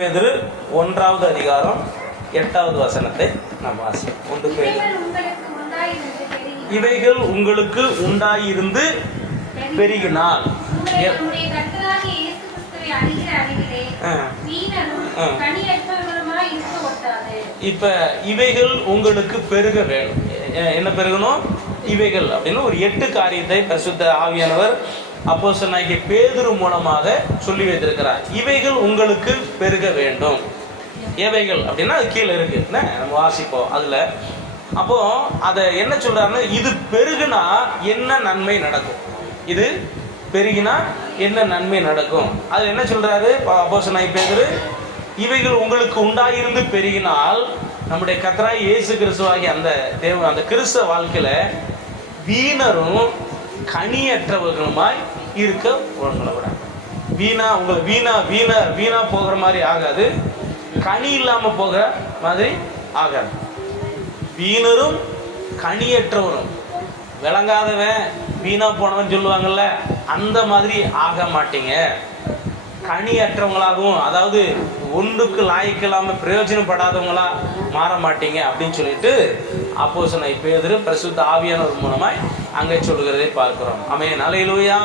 பேதுரு 1வது அதிகாரம் 8வது வசனத்தை நாம் வாசிப்போம். 1 பேதுரு, இவைகள் உங்களுக்கு உண்டாயிருந்து பெருகினால் இப்ப இவைகள் உங்களுக்கு பெருக வேணும். என்ன பெருகணும்? இவைகள் அப்படின்னு ஒரு 8 காரியத்தை பரிசுத்த ஆவியானவர் அப்போஸ்தலனாகிய பேதுரு மூலமாக சொல்லி வைத்திருக்கிறார். இவைகள் உங்களுக்கு பெருக வேண்டும். எவைகள் அப்படின்னா அது கீழே இருக்கு, நம்ம வாசிப்போம் அதுல. அப்போ அதை என்ன சொல்றாருன்னா, இது பெருகுனா என்ன நன்மை நடக்கும், இது பெருகினா என்ன நன்மை நடக்கும், அது என்ன சொல்றாரு அப்போஸ்தலனாகிய பேதுரு? இவைகள் உங்களுக்கு உண்டாயிருந்து பெருகினால் நம்முடைய கர்த்தராகிய இயேசு கிறிஸ்துவாகிய அந்த கிறிஸ்தவ வாழ்க்கையில வீணரும் கனியற்றவர்களுமாய் இருக்க விட வீணா போகிற மாதிரி ஆகாது, கனி இல்லாம போகிற மாதிரி ஆகாது. வீணரும் கனியற்றவரும், விளங்காதவன் வீணா போனவன் சொல்லுவாங்கல்ல, அந்த மாதிரி ஆக மாட்டீங்க. கனியற்றவங்களாகவும், அதாவது ஒன்றுக்கு லாய்க்கு இல்லாம பிரயோஜனப்படாதவங்களா மாற மாட்டீங்க அப்படின்னு சொல்லிட்டு அப்போஸ்தலனாகிய பேதுரு பரிசுத்த ஆவியானவர் மூலமாய் அங்கே சொல்லுகிறதை பார்க்கிறோம். ஆமென். அல்லேலூயா,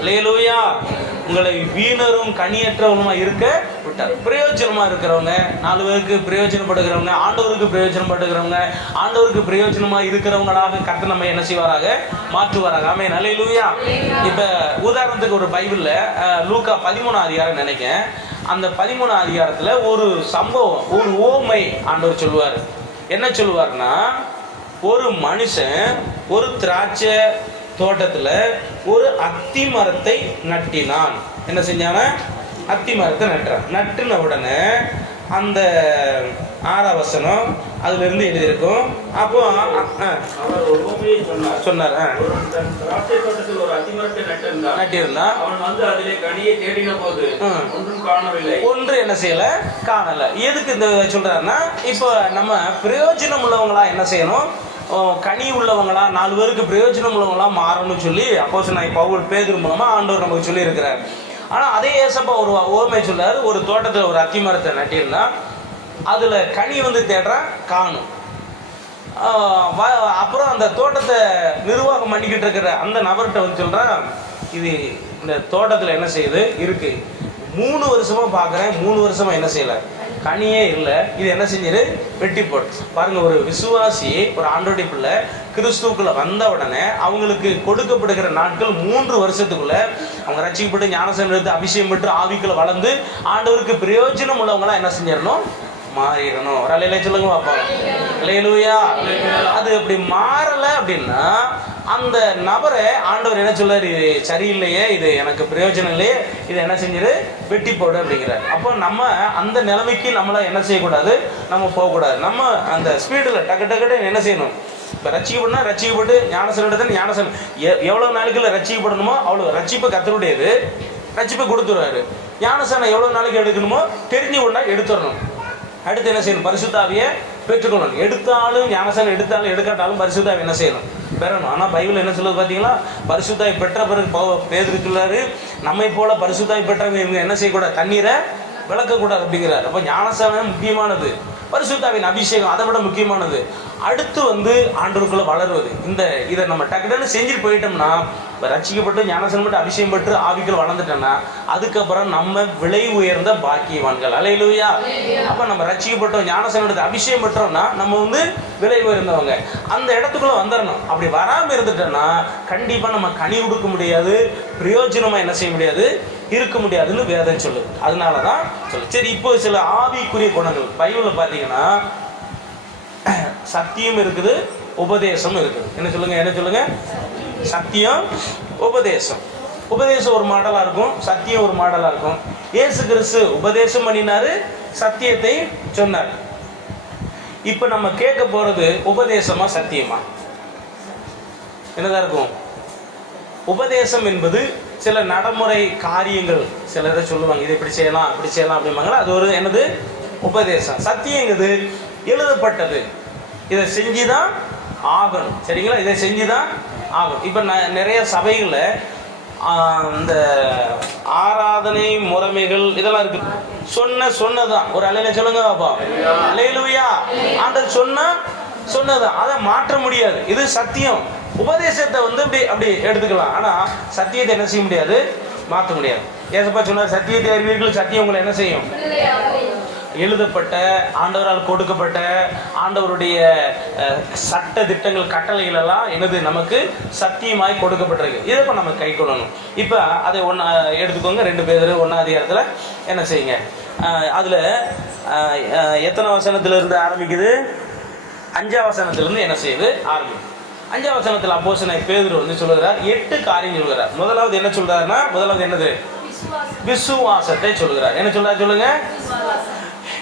அல்லேலூயா. உங்களை வீணரும் கனியற்றவங்களுமா இருக்க விட்டார். பிரயோஜனமா இருக்கிறவங்க, 4 பேருக்கு பிரயோஜனப்படுகிறவங்க, ஆண்டவருக்கு பிரயோஜனப்படுகிறவங்க, ஆண்டவருக்கு பிரயோஜனமா இருக்கிறவங்களாக கர்த்தர் நம்ம என்ன செய்வாராக மாற்றுவாராக. ஆமென். அல்லேலூயா. இப்ப உதாரணத்துக்கு ஒரு பைபிள்ல லூக்கா 13 அதிகாரம் நினைக்கிறேன். அந்த 13 அதிகாரத்துல ஒரு சம்பவம், ஒரு ஓமை ஆண்டவர் சொல்லுவார். என்ன சொல்லுவார்னா, ஒரு மனுஷன் ஒரு திராட்சை தோட்டத்துல ஒரு அத்தி மரத்தை நட்டினான். என்ன செஞ்சான? அத்தி மரத்தை நட்டுன உடனே அந்த 6ஆம் வசனம் அதுல இருந்து எழுதியிருக்கும். அப்போ சொன்னார், நட்டிருந்தா ஒன்று என்ன செய்யல, காணல. எதுக்கு இந்த சொல்றாருன்னா, இப்போ நம்ம பிரயோஜனம் உள்ளவங்களா என்ன செய்யணும், கனி உள்ளவங்களா, 4 பேருக்கு பிரயோஜனம் உள்ளவங்களா மாறணும்னு சொல்லி அப்போஸ்தலனாகிய பவுல் பேதுரு மூலமா ஆண்டவர் நமக்கு சொல்லி இருக்கிறார். ஆனா அதே ஏசப்பா ஒரு ஓமை சொல்றாரு. ஒரு தோட்டத்துல ஒரு அத்தி மரத்தை நட்டிருந்தா அதுல கனி தேடுறா, காணும். அப்புறம் அந்த தோட்டத்தை நிர்வாகம் பண்ணிக்கிட்டு இருக்கிற அந்த நபர்கிட்ட சொல்றான், இது இந்த தோட்டத்துல என்ன செய்யுது இருக்கு, 3 வருஷமா பாக்குறேன், 3 வருஷமா என்ன செய்யல, கனியே இல்லை, இது என்ன செஞ்சிரு, வெட்டி போட்டு. பாருங்க, ஒரு விசுவாசி, ஒரு ஆண்டோடைய பிள்ளை கிறிஸ்துவுக்குள்ள வந்த உடனே அவங்களுக்கு கொடுக்கப்படுகிற நாட்கள் 3 வருஷத்துக்குள்ள அவங்க ரட்சிக்கப்பட்டு ஞானஸ்நானம் எடுத்து அபிஷேகம் பெற்று ஆவிக்குள்ள வளர்ந்து ஆண்டவருக்கு பிரயோஜனம் உள்ளவங்களா என்ன செஞ்சிடணும், மாறிடணும். ஒரு அலையில சொல்லுங்க பாப்பா, அல்லேலூயா. அது அப்படி மாறல அப்படின்னா அந்த நபரை ஆண்டவர் என்ன சொல்றாரு, இது சரியில்லையே, இது எனக்கு பிரயோஜனம் இல்லையே, இதை என்ன செஞ்சிரு, வெட்டி போடு அப்படிங்கிறார். அப்போ நம்ம அந்த நிலைமைக்கு நம்மள என்ன செய்யக்கூடாது, நம்ம போகக்கூடாது. நம்ம அந்த ஸ்பீடில் டக்கு என்ன செய்யணும், இப்போ ரட்சிக்கப்பட்டு ஞானஸ்நானம் எடுத்து ஞானஸ்நானம் எவ்வளோ நாளைக்குள்ள ரட்சிக்கப்படணுமோ அவ்வளோ ரட்சிப்பு கர்த்தருடையது, ரட்சிப்பை கொடுத்துருவாரு. ஞானஸ்நானம் எவ்வளோ நாளைக்கு எடுக்கணுமோ தெரிஞ்சு கொண்டா எடுத்துடணும். அடுத்து என்ன செய்யணும், பரிசுத்தாவியை பெற்றுக்கொள்ளணும். எடுத்தாலும் ஞானஸ்நானம் எடுக்காட்டாலும் பரிசுத்தாவி என்ன செய்யணும், பெறணும். ஆனால் பைபிள் என்ன சொல்லுது பார்த்தீங்களா, பரிசுத்தாவி பெற்ற பிறகு பேதுரு சொல்றாரு, நம்மை போல பரிசுத்தாவி பெற்றவங்க இவங்க என்ன செய்யக்கூடாது, தண்ணீரை விளக்கக்கூடாது அப்படிங்கிறார். அப்போ ஞானஸ்நானம் முக்கியமானது, பரிசுத்தாவின் அபிஷேகம் அதை விட முக்கியமானது. அடுத்து ஆண்டவருக்குள்ள வளருவது. இதை நம்ம டக்குன்னு செஞ்சுட்டு போயிட்டோம்னா, ரட்சிக்கப்பட்டு ஞானஸ்நானம் பெற்று அபிஷேகம் பெற்று ஆவிக்குள்ள வளர்ந்துட்டோம்னா அதுக்கப்புறம் நம்ம விலை உயர்ந்த பாக்கியவான்கள். அல்லேலூயா. அப்ப நம்ம ரட்சிக்கப்பட்டோம், ஞானஸ்நானம் எடுத்து அபிஷேகம் பெற்றோம்னா நம்ம விலை உயர்ந்தவங்க. அந்த இடத்துக்குள்ள வந்துடணும். அப்படி வராம இருந்துட்டோம்னா கண்டிப்பா நம்ம கனி கொடுக்க முடியாது, பிரயோஜனமா என்ன செய்ய முடியாது, இருக்க முடியாதுன்னு வேதம் சொல்லுது. அதனாலதான் சொல்லு. சரி, இப்போ சில ஆவிக்குரிய குணங்கள் பைபிள்ல பாத்தீங்கன்னா சத்தியம் இருக்குது, உபதேசம் இருக்குது. என்ன சொல்லுங்க, சத்தியம், உபதேசம். உபதேசம் ஒரு மாடலா இருக்கும், சத்தியம் ஒரு மாடலா இருக்கும். இயேசு கிறிஸ்து உபதேசம் பண்ணினாரு, சத்தியத்தை சொன்னார். இப்ப நம்ம கேட்க போறது உபதேசமா சத்தியமா? என்னதான் இருக்கும்? உபதேசம் என்பது சில நடைமுறை காரியங்கள், சிலரை சொல்லுவாங்க, இதை இப்படி செய்யலாம் அப்படி செய்யலாம் அப்படிம்பாங்களா, அது ஒரு என்னது உபதேசம். சத்தியங்கிறது எழுதப்பட்டது, இதை செஞ்சுதான் ஆகணும். சரிங்களா? இதை செஞ்சுதான் ஆகும். இப்போ நிறைய சபைகளில் இந்த ஆராதனை முறைமைகள் இதெல்லாம் இருக்கு. சொன்னதான். ஒரு அல்லேலூயா சொல்லுங்க பாப்பா. அல்லேலூயா. ஆண்டவர் சொன்னதான், அதை மாற்ற முடியாது. இது சத்தியம். உபதேசத்தை வந்து அப்படி எடுத்துக்கலாம், ஆனா சத்தியத்தை என்ன செய்ய முடியாது, மாற்ற முடியாது. ஏசப்பா சொன்னார், சத்தியத்தை அறிவீர்கள், சத்தியம் உங்களை என்ன செய்யும். எழுதப்பட்ட, ஆண்டவரால் கொடுக்கப்பட்ட ஆண்டவருடைய சட்ட திட்டங்கள், கட்டளைகள் எல்லாம் எனது நமக்கு சத்தியமாய் கொடுக்கப்பட்டிருக்கு. இதை இப்போ நம்ம கை கொள்ளணும். இப்போ அதை எடுத்துக்கோங்க. 2 பேர் 1ஆம் அதிகாரத்தில் என்ன செய்யுங்க. அதில் எத்தனை வசனத்திலிருந்து ஆரம்பிக்குது? 5ஆம் வசனத்திலிருந்து என்ன செய்யுது ஆரம்பிக்குது. 5ஆம் வசனத்தில் அப்போஸ்தலனாகிய பேதுரு வந்து சொல்லுகிறார், 8 காரியம் சொல்கிறார். முதலாவது என்ன சொல்றாருன்னா, முதலாவது என்னது? விசுவாசத்தை சொல்கிறார். என்ன சொல்றாரு சொல்லுங்க.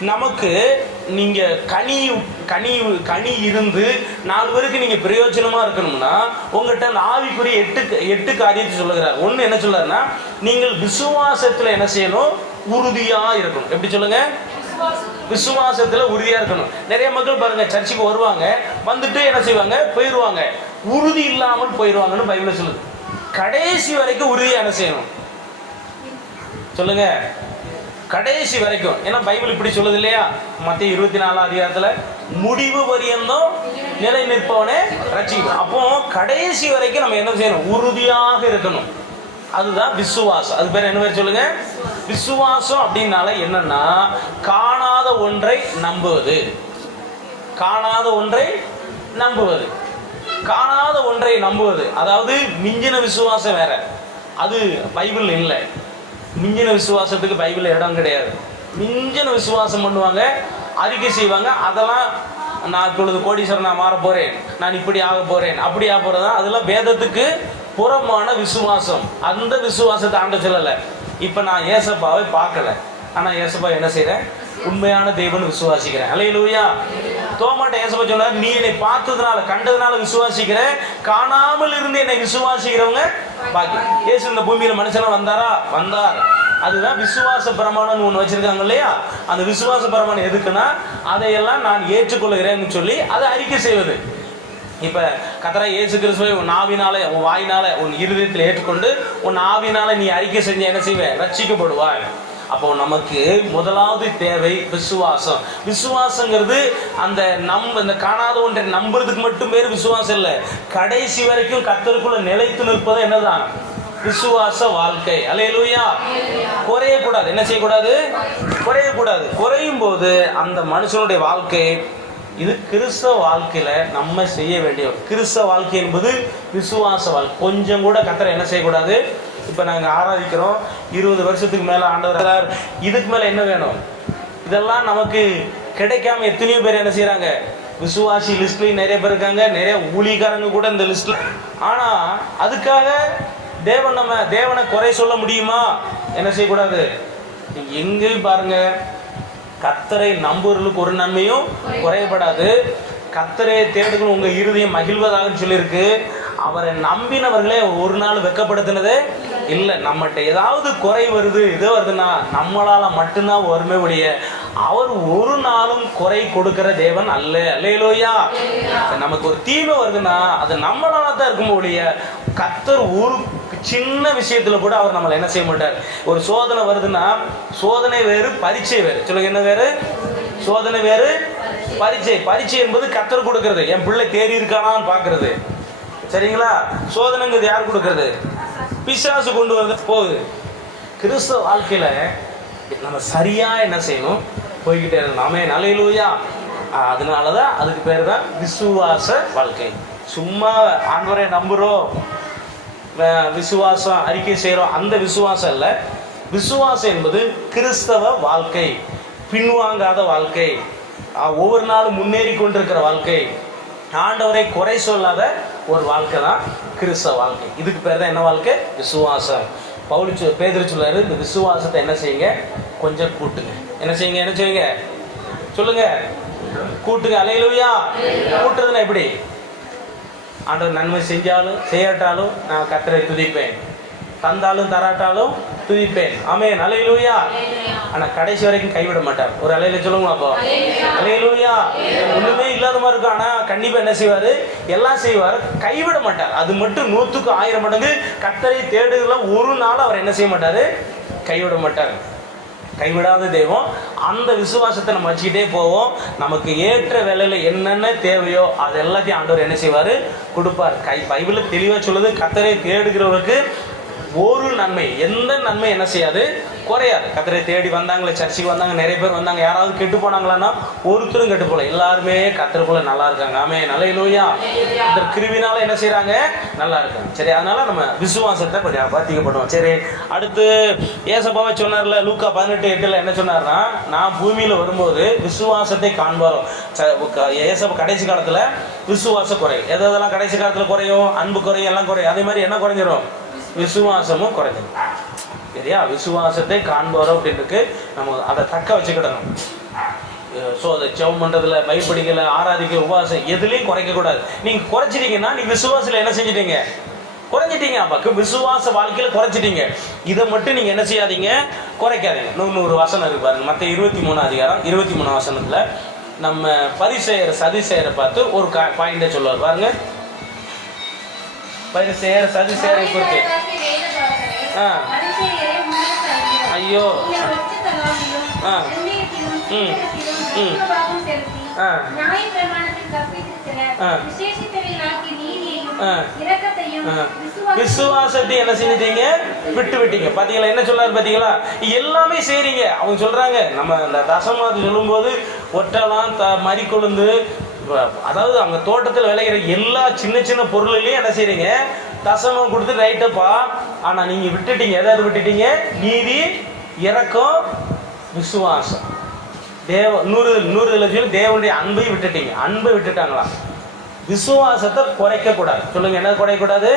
நமக்கு நீங்க கனி இருந்து 4 பேருக்கு நீங்க பிரயோஜனமா இருக்கணும்னா உங்கள்கிட்ட அந்த ஆவிக்குரிய 8 காரியத்தை சொல்லுகிறார். ஒன்று என்ன சொல்றாருன்னா, நீங்கள் விசுவாசத்துல என்ன செய்யணும், உறுதியா இருக்கணும். எப்படி சொல்லுங்க? விசுவாசத்துல உறுதியா இருக்கணும். நிறைய மக்கள் பாருங்க, சர்ச்சுக்கு வருவாங்க, வந்துட்டு என்ன செய்வாங்க, போயிடுவாங்க, உறுதி இல்லாமல் போயிடுவாங்கன்னு பைபிள் சொல்லுது. கடைசி வரைக்கும் உறுதியா என்ன செய்யணும் சொல்லுங்க, கடைசி வரைக்கும். ஏன்னா பைபிள் இப்படி சொல்லுது இல்லையா, மத்திய 24ஆம் அதிகாரத்துல முடிவு பரியந்தம் நிலை நிற்பவனே ரட்சிக்கும். அப்போ கடைசி வரைக்கும் நம்ம என்ன செய்யணும், உறுதியாக இருக்கணும். அதுதான் விசுவாசம். அது பேர் என்ன பேர் சொல்லுங்க? விசுவாசம். அப்படின்னால என்னன்னா, காணாத ஒன்றை நம்புவது. காணாத ஒன்றை நம்புவது, காணாத ஒன்றை நம்புவது. அதாவது மிஞ்சின விசுவாசம் வேற, அது பைபிள் இல்லை. மிஞ்சின விசுவாசத்துக்கு பைபிள் இடம் கிடையாது. மிஞ்சின விசுவாசம் பண்ணுவாங்க, அறிக்கை செய்வாங்க, அதெல்லாம் நான் இப்பொழுது கோடீஸ்வரன் நான் மாற போறேன், நான் இப்படி ஆக போறேன், அப்படி ஆக போறதா, அதெல்லாம் வேதத்துக்கு புறமான விசுவாசம். அந்த விசுவாசத்தை ஆண்டவர் சொல்லலை. இப்போ நான் ஏசப்பாவை பார்க்கல, ஆனால் ஏசப்பா என்ன செய்கிறேன், உண்மையான தேவன் விசுவாசிக்கிறேன். அல்லேலூயா. தோமாட்ட ஏசப்பா சொன்னார், நீ என்னை பார்த்ததுனால கண்டதுனால விசுவாசிக்கிற, காணாமல் இருந்து என்னை விசுவாசிக்கிறவங்க பாக்கி. ஏசு இந்த பூமியில மனுஷனா வந்தார். அதுதான் விசுவாச பிரமாணம் ஒன்று வச்சிருக்காங்க இல்லையா. அந்த விசுவாச பிரமாணம் எதுக்குன்னா, அதையெல்லாம் நான் ஏற்றுக்கொள்கிறேன்னு சொல்லி அதை அறிக்கை செய்வது. இப்ப கர்த்தராகிய இயேசு கிறிஸ்துவை உன் ஆவினால, உன் வாயினால, உன் இருதயத்தில் ஏற்றுக்கொண்டு உன் ஆவினால நீ அறிக்கை செஞ்ச என்ன செய்வே, ரட்சிக்கப்படுவாய். அப்போ நமக்கு முதலாவது தேவை விசுவாசம். விசுவாசங்கிறது அந்த காணாத ஒன்றை நம்புறதுக்கு மட்டும் பேர் விசுவாசம் இல்லை, கடைசி வரைக்கும் கர்த்தருக்குள்ள நிலைத்து நிற்பது என்னதான் விசுவாச வாழ்க்கை. அல்லேலூயா. குறையக்கூடாது. என்ன செய்யக்கூடாது? குறையக்கூடாது. குறையும் போது அந்த மனுஷனுடைய வாழ்க்கை, இது கிறிஸ்தவ வாழ்க்கையில நம்ம செய்ய வேண்டிய கிறிஸ்தவ வாழ்க்கை என்பது விசுவாச வாழ்க்கை. கொஞ்சம் கூட கர்த்தரை என்ன செய்யக்கூடாது. இப்போ நாங்கள் ஆராதிக்கிறோம், 20 வருஷத்துக்கு மேலே ஆண்டவர், இதுக்கு மேலே என்ன வேணும்? இதெல்லாம் நமக்கு கிடைக்காம எத்தனையோ பேர் என்ன செய்கிறாங்க, விசுவாசி லிஸ்ட்லேயும் நிறைய பேர் இருக்காங்க, நிறைய ஊழியக்காரங்க கூட இந்த லிஸ்ட்டில். ஆனால் அதுக்காக தேவனை குறை சொல்ல முடியுமா? என்ன செய்யக்கூடாது. எங்கேயும் பாருங்க, கர்த்தரை நம்புவர்களுக்கு ஒரு நன்மையும் குறையப்படாது. கர்த்தரை தேடுகள் உங்கள் இருதயம் மகிழ்வதாக சொல்லியிருக்கு. அவரை நம்பினவர்களே ஒரு நாள் வெட்கப்படுத்தினதே இல்லை. நம்மகிட்ட ஏதாவது குறை வருது, இது வருதுன்னா நம்மளால மட்டும்தான் வருமே ஒழிய அவர் ஒரு நாளும் குறை கொடுக்கிற தேவன் அல்ல. அல்லேலூயா. நமக்கு ஒரு தீமை வருதுன்னா அது நம்மளால தான் இருக்கும் ஒழிய கர்த்தர் ஒரு சின்ன விஷயத்துல கூட அவர் நம்மளை என்ன செய்ய மாட்டார். ஒரு சோதனை வருதுன்னா, சோதனை வேறு, பரீட்சை வேறு. சொல்லுங்க, என்ன வேறு? சோதனை வேறு, பரீட்சை என்பது கர்த்தர் கொடுக்கிறது. என் பிள்ளை தேறி இருக்கானான்னு பாக்குறது, சரிங்களா? சோதனைங்கிறது யார் கொடுக்கறது? பிசாசு கொண்டு வரது போகுது. கிறிஸ்தவ வாழ்க்கையில நம்ம சரியா என்ன செய்யணும், போய்கிட்டே இருக்கணும். ஆமென், அல்லேலூயா. அதனாலதான் அதுக்கு பேர் தான் விசுவாச வாழ்க்கை. சும்மா ஆண்டவரை நம்புறோம், விசுவாசம் அறிக்கை செய்கிறோம், அந்த விசுவாசம் இல்லை. விசுவாசம் என்பது கிறிஸ்தவ வாழ்க்கை, பின்வாங்காத வாழ்க்கை, ஒவ்வொரு நாளும் முன்னேறி கொண்டிருக்கிற வாழ்க்கை, ஆண்டவரை குறை சொல்லாத ஒரு வாழ்க்கை தான் கிறிஸ்தவ வாழ்க்கை. இதுக்கு பேர் தான் என்ன வாழ்க்கை? விசுவாசம். பேதுரு சொல்றாரு, இந்த விசுவாசத்தை என்ன செய்யுங்க, கொஞ்சம் கூட்டுங்க. என்ன செய்யுங்க சொல்லுங்க, கூட்டுங்க. அல்லேலூயா. கூட்டுறதுன்னா எப்படி? ஆண்டவர் நன்மை செஞ்சாலும் செய்யாட்டாலும் நான் கர்த்தரை துதிப்பேன், தந்தாலும் தராட்டாலும் துதிப்பேன். ஆமென், அல்லேலூயா. ஆனா கடைசி வரைக்கும் கைவிட மாட்டார். ஒரு அல்லேலூயா சொல்லுங்க அப்போ. அல்லேலூயா. ஒண்ணுமே இல்லாத மாதிரி இருக்கும், ஆனா கண்டிப்பா என்ன செய்வாரு, எல்லாம் செய்வார், கைவிட மாட்டார். அது மட்டும் 100க்கு 1000 மடங்கு கர்த்தரை தேடுதல ஒரு நாள் அவர் என்ன செய்ய மாட்டாரு, கைவிட மாட்டார். கைவிடாத தெய்வம். அந்த விசுவாசத்தை நம்ம வச்சுக்கிட்டே போவோம். நமக்கு ஏற்ற வேலையில் என்னென்ன தேவையோ அது எல்லாத்தையும் ஆண்டவர் என்ன செய்வார், கொடுப்பார். பைபிளில் தெளிவாக சொல்லுது, கர்த்தரை தேடுகிறவருக்கு ஒரு நன்மை, எந்த நன்மை என்ன செய்யாது, குறையாது. கர்த்தரை தேடி வந்தாங்களே, சர்ச்சுக்கு வந்தாங்க, நிறைய பேர் வந்தாங்க, யாராவது கெட்டு போனாங்களான்னா ஒருத்தரும் கெட்டு போகல, எல்லாருமே கர்த்தருக்குள்ள நல்லா இருக்காங்க. ஆமே, நல்லேலூயா. இந்த கிருவினால என்ன செய்யறாங்க, நல்லா இருக்காங்க. சரி, அதனால நம்ம விசுவாசத்தை கொஞ்சம் பாத்திக்கப்படுவோம். சரி, அடுத்து ஏசப்பாவை சொன்னார்ல, லூக்கா 18:8 என்ன சொன்னார்னா, நான் பூமியில வரும்போது விசுவாசத்தை காண்பாரோ. ஏசப்பா கடைசி காலத்துல விசுவாசம் குறையும். எதெல்லாம் கடைசி காலத்துல குறையும், அன்பு குறையும், எல்லாம் குறையும். அதே மாதிரி என்ன குறைஞ்சிரும், விசுவாசமும் குறைஞ்சிடும். சரியா, விசுவாசத்தை காண்பாரோ அப்படின்னு நம்ம அதை தக்க வச்சுக்கிடணும். ஸோ அதை ஜெபம் பண்ணுறதுல, பைபிளிக்கல, ஆராதிக்க, உபவாசம் எதுலேயும் குறைக்கக்கூடாது. நீங்கள் குறைச்சிட்டீங்கன்னா நீங்கள் விசுவாசத்தில் என்ன செஞ்சிட்டீங்க, குறைஞ்சிட்டீங்க. அப்போ விசுவாச வாழ்க்கையில் குறைச்சிட்டீங்க. இதை மட்டும் நீங்கள் என்ன செய்யாதீங்க, குறைக்காதீங்க. 100 வசனம் இருக்கு பாருங்க. மற்ற 23 வசனத்தில் நம்ம பரிசேயர் சதிசேயரை பார்த்து ஒரு பாயிண்டை சொல்லுவார் பாருங்க. பரிசேயர் சதிசேயரை குறித்து, ஐயோ, விசுவாசத்தை என்ன செஞ்சிட்டீங்க, விட்டு விட்டீங்க. பாத்தீங்களா என்ன சொல்றாரு, பாத்தீங்களா, எல்லாமே செய்றீங்க. அவங்க சொல்றாங்க, நம்ம இந்த தசமாவது சொல்லும் போது ஒட்டலாம், மறி கொழுந்து, அதாவது அவங்க தோட்டத்தில் விளைகிற எல்லா சின்ன சின்ன பொருளையும் என்ன செய்றீங்க, தசமம் கொடுத்து ரைட்டப்பா. ஆனா நீங்க விட்டுட்டீங்க, எதாவது விட்டுட்டீங்க, நீதி, இரக்கம், விசுவாசம். 100 தேவனுடைய அன்பை விட்டுட்டீங்க. அன்பை விட்டுட்டாங்களா, விசுவாசத்தை குறைக்க கூடாது. சொல்லுங்க, என்ன குறைக்க கூடாது,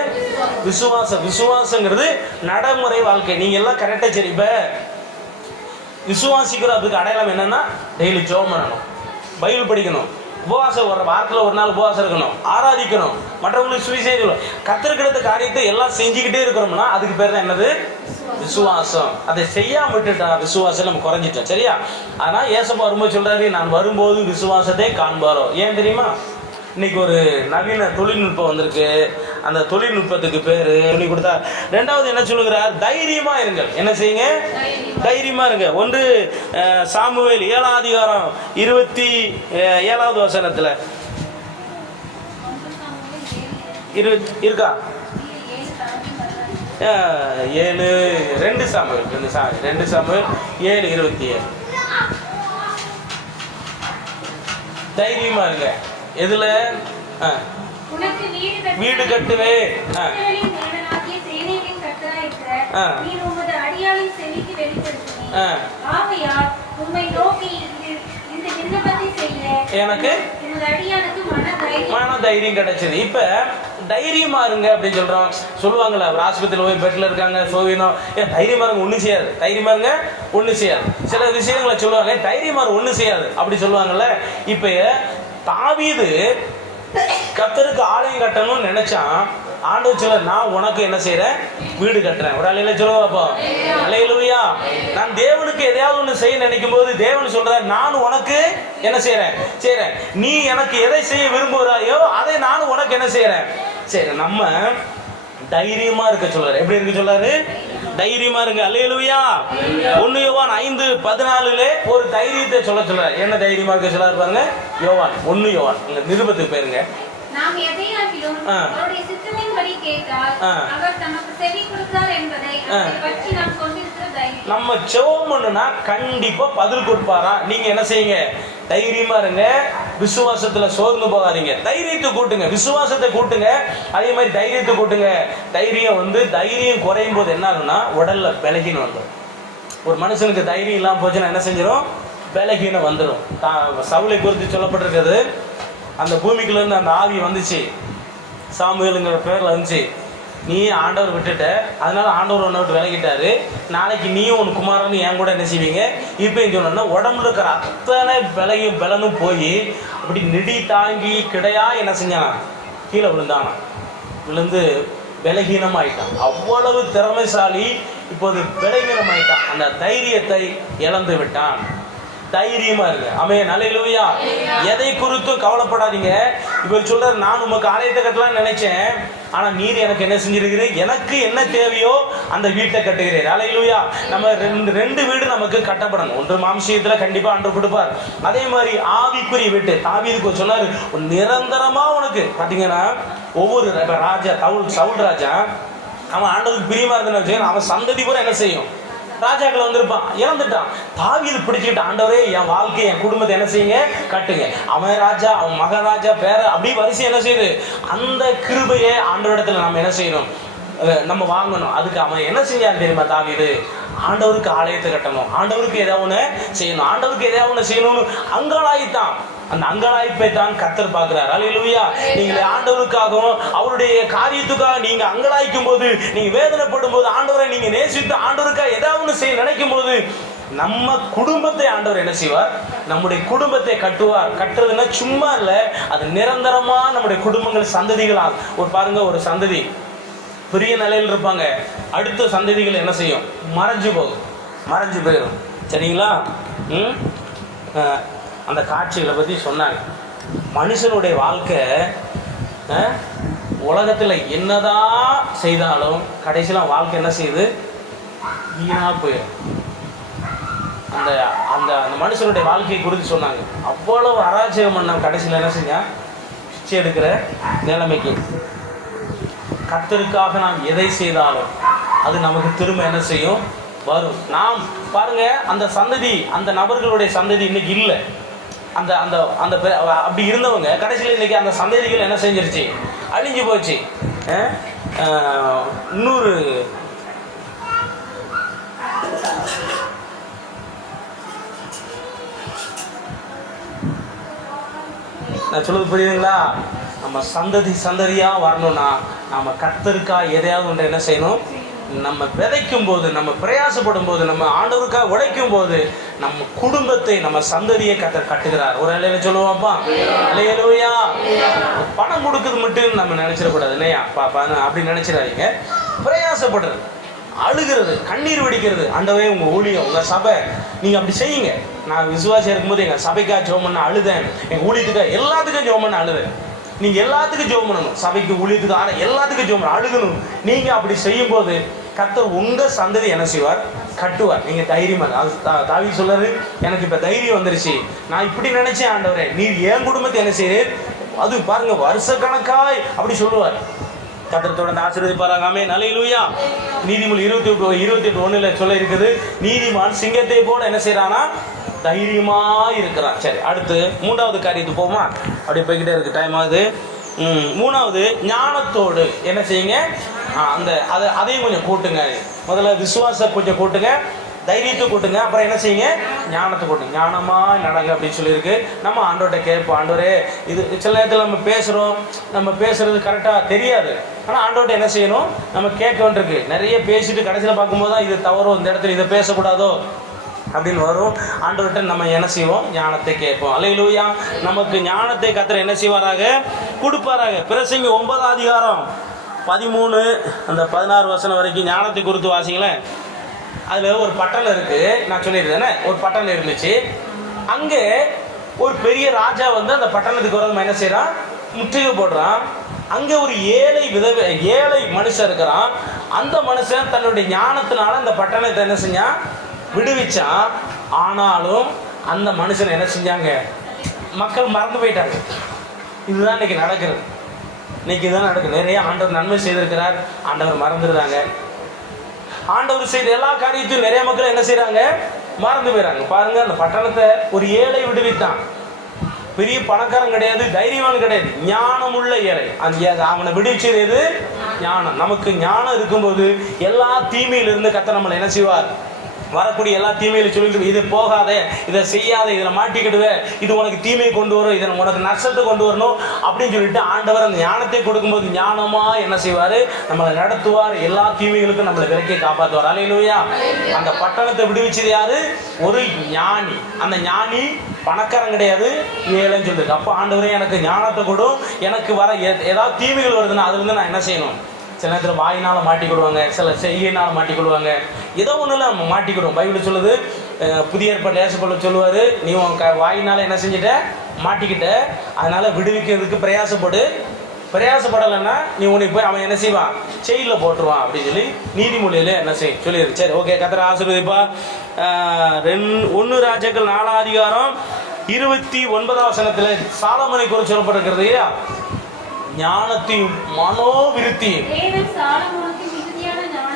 விசுவாசம். விசுவாசங்கிறது நடைமுறை வாழ்க்கை. நீங்க எல்லாம் கரெக்டா. சரி, இப்ப விசுவாசிக்கிற அதுக்கு அடையாளம் என்னன்னா, டெய்லி ஜெபம் பண்ணணும், பைபிள் படிக்கணும், உபவாசம், ஒரு வாரத்தில் ஒரு நாள் உபவாசம் இருக்கணும், ஆராதிக்கணும், மற்றவங்களுக்கு சுவிசேஷம், கத்திருக்கிற காரியத்தை எல்லாம் செஞ்சுக்கிட்டே இருக்கிறோம்னா அதுக்கு பேர் தான் என்னது, விசுவாசம். அதை செய்யாம விட்டுட்டா விசுவாசம் நம்ம குறைஞ்சிட்டோம். சரியா, ஆனா ஏசப்பா வரும்போது சொல்றாரு, நான் வரும்போது விசுவாசத்தை காண்பாரோ. ஏன் தெரியுமா, இன்னைக்கு ஒரு நவீன தொழில்நுட்பம் வந்திருக்கு. அந்த தொழில்நுட்பத்துக்கு பேரு சொல்லி கொடுத்தா. ரெண்டாவது என்ன சொல்லுகிறார், தைரியமா இருங்கள். என்ன செய்யுங்க, தைரியமா இருங்க. 1 சாமுவேல் 7ஆம் அதிகாரம் 27வது வசனத்துல இருக்கா, 2 சாமுவேல் 7:27. தைரியமா இருங்க. எதுல, வீடு கட்டுவே, எனக்கு மன தைரியம் கிடைச்சது. இப்ப தைரியமா இருங்க அப்படின்னு சொல்லுவாங்கல்ல, ஒரு ஆஸ்பத்திரியில் போய் பெட்ல இருக்காங்க, சோவினோம், தைரியமா இருங்க, ஒண்ணு செய்யாது, தைரியமா இருங்க, ஒண்ணு செய்யாது. சில விஷயங்களை சொல்லுவாங்க, தைரியமா ஒண்ணு செய்யாது அப்படி சொல்லுவாங்கல்ல. இப்ப தாவீது கர்த்தருக்கு ஆலயம் கட்டணும்னு நினைச்சான். ஆண்டவர் சொல்ல, நான் உனக்கு என்ன செய்யறேன், வீடு கட்டுறேன். ஒரு அலையில சொல்லுவா, அப்போ அல்லேலூயா. நான் தேவனுக்கு எதையாவது ஒண்ணு செய்ய நினைக்கும் போது தேவன் சொல்றார், நான் உனக்கு என்ன செய்யறேன், நீ எனக்கு எதை செய்ய விரும்புகிறாயோ அதை நான் உனக்கு என்ன செய்யறேன். சரி, நம்ம தைரியமா இருக்க சொல்றாரு. எப்படி இருக்க சொல்றாரு, தைரியமா இருங்க. அல்லேலூயா. 1 யோவான் 5:14 ஒரு தைரியத்தை சொல்றாரு. என்ன தைரியமா இருக்க சொல்றாரு பாருங்க. 1 யோவான் நிருபத்துக்கு போயிருங்க. நாம் எதையாகிலும் அவருடைய சித்தத்தின்படி கேட்டால் அவர் நமக்கு செவி கொடுக்கிறார் என்பதை பற்றி நாம் கொண்டிருக்கிற தைரியம். நம்ம ஜெபம் பண்ணுனா கண்டிப்பா பதில் கொடுப்பாரா. நீங்க என்ன செய்யுங்க, தைரியமா இருங்க. விசுவாசத்துல சோர்ந்து போகாதீங்க. தைரியத்தை கூட்டுங்க, விசுவாசத்தை கூட்டுங்க. அதே மாதிரி தைரியத்தை கூட்டுங்க. தைரியம் குறையும் போது என்ன ஆகும்னா உடல்ல பலகீனம் வந்துடும். ஒரு மனுஷனுக்கு தைரியம் இல்லாம போச்சுன்னா என்ன செஞ்சிடும், பலகீனம் வந்துடும். சவுலை குறித்து சொல்லப்பட்டிருக்கிறது, அந்த பூமிக்குள்ள இருந்து அந்த ஆவி வந்துச்சு, சாமுவேலுங்கிற பேர்ல வந்துச்சு. நீ ஆண்டவர் விட்டுட்ட, அதனால ஆண்டவர் உன்னை விட்டு விலகிட்டாரு. நாளைக்கு நீயும் உன் குமாரன் என் கூட என்ன செய்வீங்க. இப்போ சொன்னா உடம்புல இருக்கிற அத்தனை பலனும் போய் அப்படி நெடி தாங்கி கிடையா என்ன செஞ்சானா, கீழே விழுந்தானா. விழுந்து பலகீனமாயிட்டான். அவ்வளவு திறமைசாலி இப்போது பலகீனமாயிட்டான். அந்த தைரியத்தை இழந்து விட்டான். தைரியமா இருங்க. ஆமென், அல்லேலூயா. எதை குறித்தும் கவலைப்படாதீங்க. இவர் சொல்றாரு, நான் உமக்கு ஆலயத்தை கட்டலாம்னு நினைச்சேன், ஆனா நீர் எனக்கு என்ன செஞ்சிருக்கிறீர், எனக்கு என்ன தேவையோ அந்த வீட்டை கட்டுகிறீர். அல்லேலூயா. நம்ம ரெண்டு வீடு நமக்கு கட்டப்படணும். ஒன்று மாம்சீகத்துல கண்டிப்பா ஆண்டவர் கொடுப்பார். அதே மாதிரி ஆவிக்குரிய வீட்டு தாவீதுக்கு சொன்னாரு, நிரந்தரமா உனக்கு பாத்தீங்கன்னா ஒவ்வொரு ராஜா சவுல் ராஜா அவன் ஆண்டவருக்கு பிரியமா இருந்தான்னு அவன் சந்ததி பூரா என்ன செய்யும், ராஜாக்கள் வந்திருப்பான், இறந்துட்டான். தாவீது பிடிச்சிக்கிட்டு, ஆண்டவரே என் வாழ்க்கை என் குடும்பத்தை என்ன செய்யுங்க, கட்டுங்க. அவன் ராஜா, அவன் மகாராஜா பேர அப்படி வரிசை என்ன செய்யுது. அந்த கிருபையை ஆண்டவரிடத்துல நம்ம என்ன செய்யணும், நம்ம வாங்கணும். அதுக்கு அவன் என்ன செஞ்சான் தெரியுமா, தாவீது ஆண்டவருக்கு ஆலயத்தை கட்டணும், ஆண்டவருக்கு ஏதாவது ஒன்று செய்யணும், ஆண்டவருக்கு ஏதாவது ஒன்று செய்யணும்னு அங்கலாய்த்தான். அந்த அங்கலாய்ப்பை தான் கர்த்தர் பார்க்கிறார். அல்லேலூயா. நீங்கள் ஆண்டவருக்காகவும் அவருடைய காரியத்துக்காக நீங்க அங்கலாய்க்கும் போது, நீங்க வேதனைப்படும் போது, ஆண்டவரை நீங்க நேசித்து ஆண்டவருக்காக ஏதாவது ஒன்று செய்ய நினைக்கும் போது, நம்ம குடும்பத்தை ஆண்டவர் என்ன செய்வார், நம்முடைய குடும்பத்தை கட்டுவார். கட்டுறதுன்னா சும்மா இல்லை, அது நிரந்தரமா நம்முடைய குடும்பங்கள் சந்ததிகளால். ஒரு பாருங்க, ஒரு சந்ததி பெரிய நிலையில் இருப்பாங்க, அடுத்த சந்ததிகள் என்ன செய்யும், மறைஞ்சு போயிடும். சரிங்களா? அந்த காட்சிகளை பற்றி சொன்னாங்க. மனுஷனுடைய வாழ்க்கை உலகத்தில் என்னதான் செய்தாலும் கடைசியில் வாழ்க்கை என்ன செய்யுது, வீணாக போயிடும். அந்த அந்த அந்த மனுஷனுடைய வாழ்க்கையை குறித்து சொன்னாங்க. அவ்வளவு அராஜகம் பண்ண கடைசியில் என்ன செஞ்சான், பிச்சை எடுக்கிற நிலைமைக்கு. கர்த்தருக்காக நாம் எதை செய்தாலும் அது நமக்கு திரும்ப என்ன செய்யும், வரும். நாம் பாருங்க, அந்த சந்ததி, அந்த நபர்களுடைய சந்ததி இன்னைக்கு இல்லை. அந்த அந்த அந்த அப்படி இருந்தவங்க கடைசியில் இன்னைக்கு அந்த சந்ததிகள் என்ன செஞ்சிருச்சு, அழிஞ்சு போச்சு. இன்னொரு நான் சொல்றது புரியுதுங்களா? நம்ம சந்ததியாக வரணும்னா நம்ம கர்த்தருக்காக எதையாவது ஒன்று என்ன செய்யணும், நம்ம விதைக்கும் போது, நம்ம பிரயாசப்படும் போது, நம்ம ஆண்டவருக்காக உழைக்கும் போது நம்ம குடும்பத்தை, நம்ம சந்ததியை கர்த்தர் கட்டுகிறார். ஒரு அலையில சொல்லுவாப்பா, அல்லேலூயா. பணம் கொடுக்குறது மட்டும் நம்ம நினைச்சிடக்கூடாது இல்லையா, பாப்பா அப்படி நினைச்சிடாதீங்க. பிரயாசப்படுறது, அழுகிறது, கண்ணீர் வடிக்கிறது, ஆண்டவரே உங்க ஊழியம், உங்க சபை நீங்க அப்படி செய்யுங்க. நான் விசுவாசியா இருக்கும்போது எங்க சபைக்காக ஜெபம் பண்ண அழுதேன், எங்க ஊழியத்துக்காக எல்லாத்துக்கும் ஜெபம் பண்ண அழுதேன். நீங்க எல்லாத்துக்கும் ஜெபம் பண்ணணும், சபைக்கு ஊழியத்துக்கு, ஆனா எல்லாத்துக்கும் ஜெபம் பண்ணணும், அழுகணும். நீங்க அப்படி செய்யும் போது கர்த்தர் உங்க சந்ததி என்ன செய்வார், கட்டுவார். நீங்க தைரியமா. தாவீது சொல்றாரு, எனக்கு இப்ப தைரியம் வந்துருச்சு, நான் இப்படி நினைச்சேன் ஆண்டவரே, நீர் என் குடும்பத்தை என்ன செய்யறீர், அது பாருங்க வருஷ கணக்காய் அப்படி சொல்லுவார். கர்த்தர் தொடர்ந்து ஆசீர்வதிப்பாராக. ஆமென், அல்லேலூயா. நீதிமொழி 28:1 சொல்ல இருக்குது, நீதிமான் சிங்கத்தை போல என்ன செய்யறானா, தைரியமா இருக்கிறான். சரி, அடுத்து மூன்றாவது காரியத்துக்கு போமா, அப்படியே போய்கிட்டே இருக்கு, டைம் ஆகுது. மூணாவது, ஞானத்தோடு என்ன செய்யுங்க, அதையும் கொஞ்சம் கூட்டுங்க. முதல்ல விசுவாசம் கொஞ்சம் கூட்டுங்க, தைரியத்தை கூட்டுங்க, அப்புறம் என்ன செய்யுங்க, ஞானத்தை கூட்டுங்க. ஞானமா நடங்க அப்படின்னு சொல்லியிருக்கு. நம்ம ஆண்டவர்கிட்ட கேட்போம், ஆண்டவரே இது சில நேரத்தில் நம்ம பேசுறது கரெக்டாக தெரியாது, ஆனால் ஆண்டவர்கிட்ட என்ன செய்யணும், நம்ம கேட்க வேண்டியிருக்கு. நிறைய பேசிட்டு கடைசியில் பார்க்கும்போது தான் இது தவறும், இந்த இடத்துல இதை பேசக்கூடாதோ அப்படின்னு வரும். ஆண்டவர்கிட்ட நம்ம என்ன செய்வோம், ஞானத்தை கேட்போம். அல்லேலூயா. நமக்கு ஞானத்தை கர்த்தர் என்ன செய்வாராக, கொடுப்பாராக. பிரசங்கி 9:13 அந்த 16 வரைக்கும் ஞானத்தை குறித்து வாசிங்களேன். அதில் ஒரு பட்டணம் இருக்குது, நான் சொல்லியிருந்தேனே, ஒரு பட்டணம் இருந்துச்சு. அங்கே ஒரு பெரிய ராஜா வந்து அந்த பட்டணத்துக்கு வரது என்ன செய்கிறான், முற்றுகை போடுறான். அங்கே ஒரு ஏழை மனுஷன் இருக்கிறான். அந்த மனுஷன் தன்னுடைய ஞானத்தினால அந்த பட்டணத்தை என்ன செஞ்சான், விடுவிச்சான். ஆனாலும் அந்த மனுஷன் என்ன செஞ்சாங்க, மக்கள் மறந்து போயிட்டாங்க. இதுதான் இன்னைக்கு நடக்கிறது. இன்னைக்கு இதுதான் நடக்குது. நிறைய ஆண்டவர் நன்மை செய்திருக்கிறார், ஆண்டவர் மறந்துடுறாங்க. ஆண்டவர் செய்த எல்லா காரியத்தையும் நிறைய மக்கள் என்ன செய்யறாங்க, மறந்து போயிடறாங்க. பாருங்க, அந்த பட்டணத்தை ஒரு ஏழை விடுவித்தான். பெரிய பணக்காரன் கிடையாது, தைரியவான் கிடையாது, ஞானம் உள்ள ஏழை. அவனை விடுவிச்சது எது, ஞானம். நமக்கு ஞானம் இருக்கும்போது எல்லா தீமையிலிருந்து கர்த்தர் நம்மளை என்ன செய்வார், வரக்கூடிய எல்லா தீமையில சொல்லிட்டு, இது போகாத, இதை செய்யாத, இதில் மாட்டிக்கிடுவே, இது உனக்கு தீமையை கொண்டு வரும், இதை உனக்கு நஷ்டத்தை கொண்டு வரணும் அப்படின்னு சொல்லிட்டு ஆண்டவர் அந்த ஞானத்தை கொடுக்கும்போது ஞானமா என்ன செய்வார், நம்மளை நடத்துவார், எல்லா தீமைகளுக்கும் நம்மளை விலக்கி காப்பாற்றுவார். அல்லேலூயா. அந்த பட்டணத்தை விடுவிச்சது யாரு, ஒரு ஞானி. அந்த ஞானி பணக்காரன் கிடையாது, ஏழைன்னு சொல்லிருக்கு. அப்போ ஆண்டவரே எனக்கு ஞானத்தை கொடும், எனக்கு வர ஏதாவது தீமைகள் வருதுன்னா அதுலேருந்து நான் என்ன செய்யணும். சில நேரத்தில் வாயினால் மாட்டிக்கிடுவாங்க, சில செய்கையினால் மாட்டிக்கிடுவாங்க, ஏதோ ஒன்றுல நம்ம மாட்டிக்கிடுவோம். பைபிள் சொல்லுது, புதிய ஏற்பாடு ஏசப்பட சொல்லுவார், நீ உன் வாயினால என்ன செஞ்சுட்ட, மாட்டிக்கிட்ட, அதனால விடுவிக்கிறதுக்கு பிரயாசப்படலைன்னா நீ உன்னை போய் அவன் என்ன செய்வான், செயலில் போட்டுருவான் அப்படின்னு சொல்லி நீதிமொழியில என்ன சொல்லியிருக்கு. சரி, ஓகே, கர்த்தர் ஆசீர்வதிப்பா. 1 ராஜாக்கள் 4 அதிகாரம் 29 வசனத்தில் சாலமோனை குறித்து சொல்லப்பட்டிருக்கிறது. ஞானத்தையும் மனோவிருத்தியும்,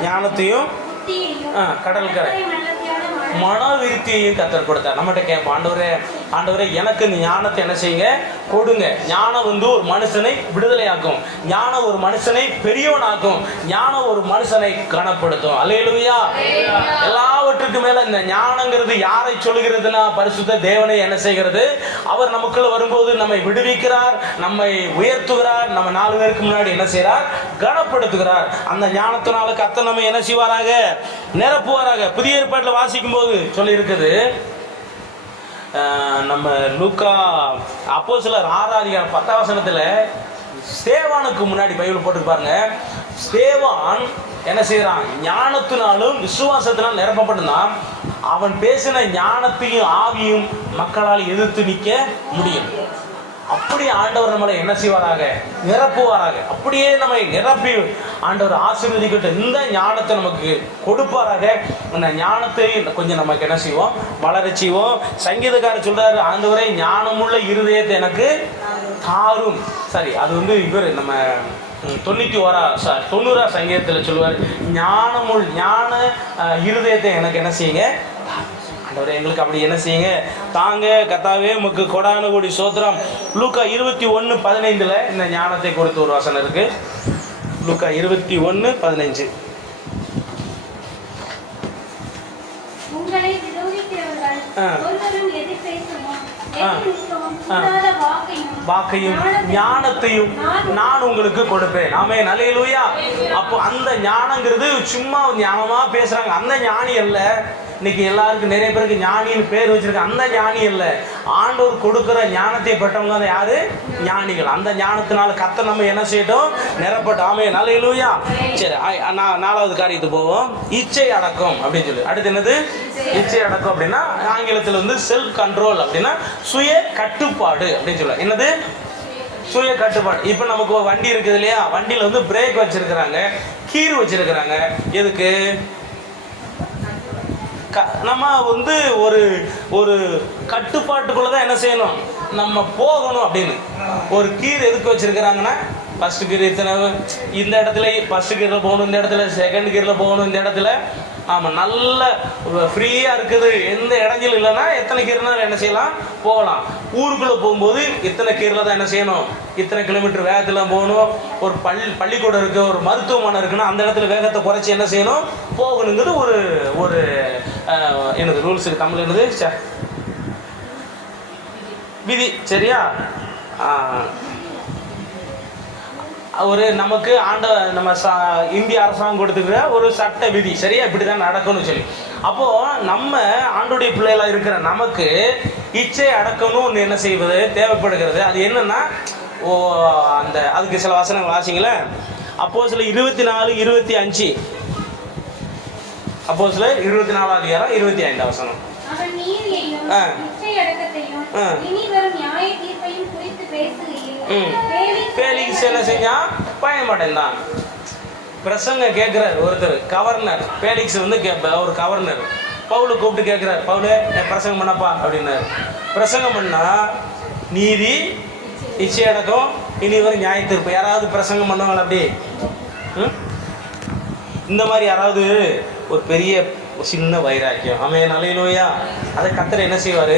ஞானத்தையும் கடற்கரை மனோவிருத்தியையும் கர்த்தர் கொடுத்தார். நம்மகிட்ட கேட்போம், ஆண்டவரே எனக்கு இந்த ஞானத்தை என்ன செய்யுங்க, கொடுங்க. ஞானம் ஒரு மனுஷனை விடுதலையாக்கும், ஞானம் ஒரு மனுஷனை பெரியவனாக்கும், ஞானம் ஒரு மனுஷனை கனப்படுத்தும். அல்லேலூயா. எல்லாவற்றுக்கு மேல இந்த ஞானங்கிறது யாரை சொல்லுகிறதுனா பரிசுத்த தேவனை என்ன செய்கிறது, அவர் நமக்குள்ள வரும்போது நம்மை விடுவிக்கிறார், நம்மை உயர்த்துகிறார், நம்ம 4 பேருக்கு முன்னாடி என்ன செய்கிறார், கனப்படுத்துகிறார். அந்த ஞானத்தினால கர்த்தர் நம்ம என்ன செய்வாராக, நிரப்புவாராக. புதிய ஏற்பாட்டில் வாசிக்கும் போது சொல்லி இருக்குது, நம்ம லூக்கா அப்போஸ்தலர் 6 அதிகாரம் 10 வசனத்தில் ஸ்தேவானுக்கு முன்னாடி பைபிள் போட்டுருப்பாருங்க. ஸ்தேவான் என்ன செய்யறான், ஞானத்தினாலும் விசுவாசத்தினாலும் நிரப்பப்பட்டுதான் அவன் பேசின ஞானத்தையும் ஆவியும் மக்களால் எதிர்த்து நிற்க முடியும். அப்படி ஆண்டவர் நம்மளை என்ன செய்வாராக, நிரப்புவாராக. அப்படியே நம்மை நிரப்பி ஆண்டவர் ஆசீர்வதிக்கிட்ட இந்த ஞானத்தை நமக்கு கொடுப்பாராக. அந்த ஞானத்தை கொஞ்சம் நமக்கு என்ன செய்வோம், வளர செய்வோம். சங்கீதக்காரர் சொல்றாரு, ஆண்டவரே ஞானமுள்ள இருதயத்தை எனக்கு தாரும். சரி, அது இவர் நம்ம 90 சங்கீதத்தில் சொல்லுவார், ஞான இருதயத்தை எனக்கு என்ன செய்யுங்க, எங்களுக்கு அப்படி என்ன செய்யுங்க தாங்க. கர்த்தாவே உமக்கு கொடான கோடி சோத்திரம். லூக்கா 21:15 இந்த ஞானத்தை குறித்து ஒரு வசனம் இருக்கு. லூக்கா 21:15. வாக்கையும் ஞானத்தையும் நான் உங்களுக்கு கொடுப்பேன். ஆமென், அல்லேலூயா. அப்போ அந்த ஞானங்கிறது சும்மா ஞானமா பேசுறாங்க அந்த ஞானி அல்ல. இன்னைக்கு எல்லாருக்கும் நிறைய பேருக்கு ஞானின்னு பேர் வச்சிருக்காங்க. அந்த ஞானி அல்ல, ஆண்டவர் கொடுக்கிற ஞானத்தை பெற்றவங்க தான் யாரு, ஞானிகள். அந்த ஞானத்தினால கர்த்தர் நம்ம என்ன செய்யட்டும், நிரப்பட்டும். ஆமென், அல்லேலூயா. சரி, 4வது காரியத்துக்கு போவோம். இச்சை அடக்கம் அப்படின்னு சொல்லி. அடுத்து என்னது, இச்சை அடக்கம் அப்படின்னா ஆங்கிலத்தில் செல்ஃப் கண்ட்ரோல் அப்படின்னா சுய கட்டுப்பாடு அப்படின்னு சொல்ல. என்னது, சுய கட்டுப்பாடு. இப்போ நமக்கு ஒரு வண்டி இருக்குது இல்லையா, வண்டியில் பிரேக் வச்சிருக்கிறாங்க, கீர் வச்சிருக்கிறாங்க. எதுக்கு, நம்ம ஒரு ஒரு கட்டுப்பாட்டுக்குள்ள தான் என்ன செய்யணும், நம்ம போகணும் அப்படின்னு. ஒரு கீர் எதுக்கு வச்சிருக்கிறாங்கன்னா, ஃபர்ஸ்ட் கீர் இந்த இடத்துல ஃபர்ஸ்ட் கீரில் போகணும், இந்த இடத்துல செகண்ட் கீரில் போகணும், இந்த இடத்துல ஆமாம் நல்ல ஃப்ரீயாக இருக்குது, எந்த இடைஞ்சலும் இல்லைன்னா எத்தனை கீர்னாலும் என்ன செய்யலாம், போகலாம். ஊருக்குள்ளே போகும்போது இத்தனை கீரில் தான் என்ன செய்யணும், இத்தனை கிலோமீட்டர் வேகத்தில் போகணும். ஒரு பள்ளிக்கூடம் இருக்குது, ஒரு மருத்துவமனை இருக்குன்னா அந்த இடத்துல வேகத்தை குறைச்சி என்ன செய்யணும், போகணுங்கிறது ஒரு ஒரு என்னது ரூல்ஸ் இருக்குது. தமிழ் என்னது, விதி. சரியா, ஒரு நமக்கு நம்ம இந்திய அரசாங்கம் கொடுத்துக்கிற ஒரு சட்ட விதி. சரியா, இப்படி தான் நடக்கணும்னு சொல்லி. அப்போது நம்ம ஆண்டுடைய பிள்ளைகளாக இருக்கிற நமக்கு இச்சை அடக்கணும்னு என்ன செய்வது தேவைப்படுகிறது. அது என்னன்னா, அதுக்கு சில வசனங்கள் வாசிங்களேன். அப்போஸ்தலர் 24:25. அப்போஸ்தலர் 24 அதிகாரம் 25 வசனம். பேலிக்ஸ் என்ன செஞ்சான், பயமடைந்தான். பிரசங்க கேட்கிறார் ஒருத்தர், கவர்னர். பேலிக்ஸ் ஒரு கவர்னர். பவுலை கூப்பிட்டு கேட்கிறார், பவுலே பிரசங்கம் பண்ணப்பா அப்படின்னாரு. பிரசங்கம் பண்ணா நீதி, இச்சை அடக்கம், இனி வரும் நியாயத்தீர்ப்பு. யாராவது பிரசங்கம் பண்ணுவாங்களா அப்படி? இந்த மாதிரி யாராவது ஒரு பெரிய சின்ன வைராக்கியம், ஆமென், அல்லேலூயா, அதை கர்த்தர் என்ன செய்வார்,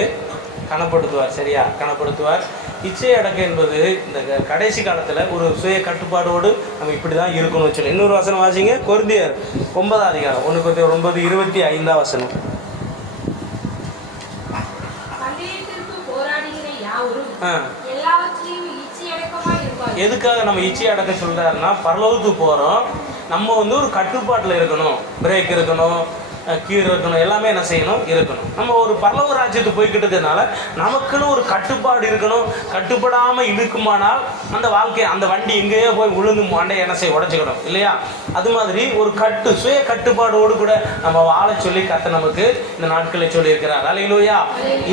கனப்படுத்துவார். சரியா, கனப்படுத்துவார். இச்சை அடக்கம் என்பது இந்த கடைசி காலத்தில் ஒரு சுய கட்டுப்பாடோடு நம்ம இப்படி தான் இருக்கணும்னு சொல்லி. இன்னொரு வசனம் வாசிங்க, கொரிந்தியர் 9 அதிகாரம் 1:9-25 வசனம். எதுக்காக நம்ம இச்சை அடக்க சொல்றாருன்னா, பரலோகத்துக்கு போகிறோம், நம்ம வந்து ஒரு கட்டுப்பாட்டில் இருக்கணும். பிரேக் இருக்கணும், கீர் இருக்கணும், எல்லாமே என்ன செய்யணும், இருக்கணும். நம்ம ஒரு பரலோக ராஜ்யத்துக்கு போய்கிட்டு இருக்கிறதுனால நமக்குன்னு ஒரு கட்டுப்பாடு இருக்கணும். கட்டுப்படாமல் இருக்குமானால் அந்த வாழ்க்கை, அந்த வண்டி எங்கேயோ போய் விழுந்து மண்டையை என்ன செய்ய உடச்சிக்கணும் இல்லையா? அது மாதிரி ஒரு சுய கட்டுப்பாடோடு கூட நம்ம வாழ சொல்லி கர்த்தர் நமக்கு இந்த நாட்களை சொல்லி இருக்கிறார். அல்லேலூயா.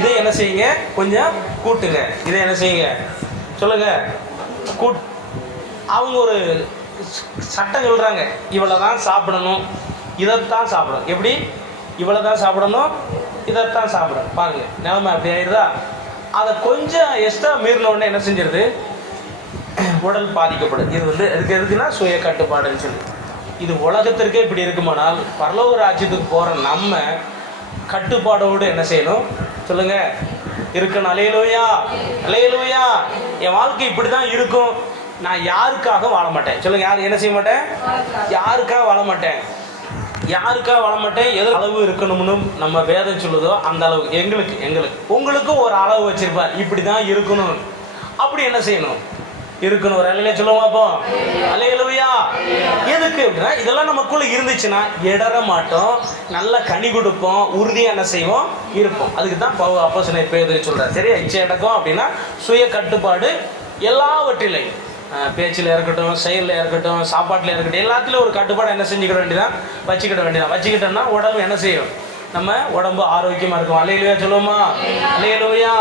இதை என்ன செய்யுங்க, கொஞ்சம் கூட்டுங்க. இதை என்ன செய்யுங்க சொல்லுங்க, அவங்க ஒரு சட்டம் சொல்றாங்க, இவ்வளவுதான் சாப்பிடணும், இதைத்தான் சாப்பிடணும். எப்படி? இவ்வளவுதான் சாப்பிடணும், இதைத்தான் சாப்பிடணும். பாருங்க, நிலைமை அப்படி ஆயிடுதா? அதை கொஞ்சம் எக்ஸ்ட்ரா மீறின உடனே என்ன செஞ்சிருது, உடல் பாதிக்கப்படுது. இது வந்து எதுக்கு எதுக்குன்னா சுய கட்டுப்பாடுன்னு சொல்லி. இது உலகத்திற்கே இப்படி இருக்குமானால் பரலோக ராஜ்யத்துக்கு போகிற நம்ம கட்டுப்பாடோடு என்ன செய்யணும் சொல்லுங்க, இருக்கணும். அல்லேலூயா, அல்லேலூயா. என் வாழ்க்கை இப்படி தான் இருக்கும். நான் யாருக்காக வாழ மாட்டேன் சொல்லுங்க. யார் என்ன செய்ய மாட்டேன், யாருக்காக வாழ மாட்டேன், யாருக்காக வாழ மாட்டேன். எது அளவு இருக்கணும்னு நம்ம வேதம் சொல்லுதோ அந்த அளவு எங்களுக்கு உங்களுக்கும் ஒரு அளவு வச்சிருப்பார். இப்படி தான் இருக்கணும், அப்படி என்ன செய்யணும், இருக்கணும். ஒரு அலையில சொல்லுவோம் அப்போ, அல்லேலூயா. எதுக்கு அப்படின்னா இதெல்லாம் நமக்குள்ள இருந்துச்சுன்னா இடற மாட்டோம், நல்ல கனி கொடுப்போம், உறுதியா என்ன செய்வோம், இருப்போம். அதுக்கு தான் அப்போஸ்தலன் பேதுரு சொல்றார். சரியா? இச்சை அடக்கம் அப்படின்னா சுய கட்டுப்பாடு. எல்லாவற்றிலையும் பேச்சில் இருக்கட்டும், செயலில் இருக்கட்டும், சாப்பாட்டில் இருக்கட்டும், எல்லாத்துலேயும் ஒரு கட்டுப்பாடு என்ன செஞ்சுக்கிட வேண்டியதான், வச்சுக்கிட்டோம்னா உடம்பு என்ன செய்யும், நம்ம உடம்பு ஆரோக்கியமாக இருக்கும். அல்லேலூயா சொல்லுவோமா? அல்லேலூயா.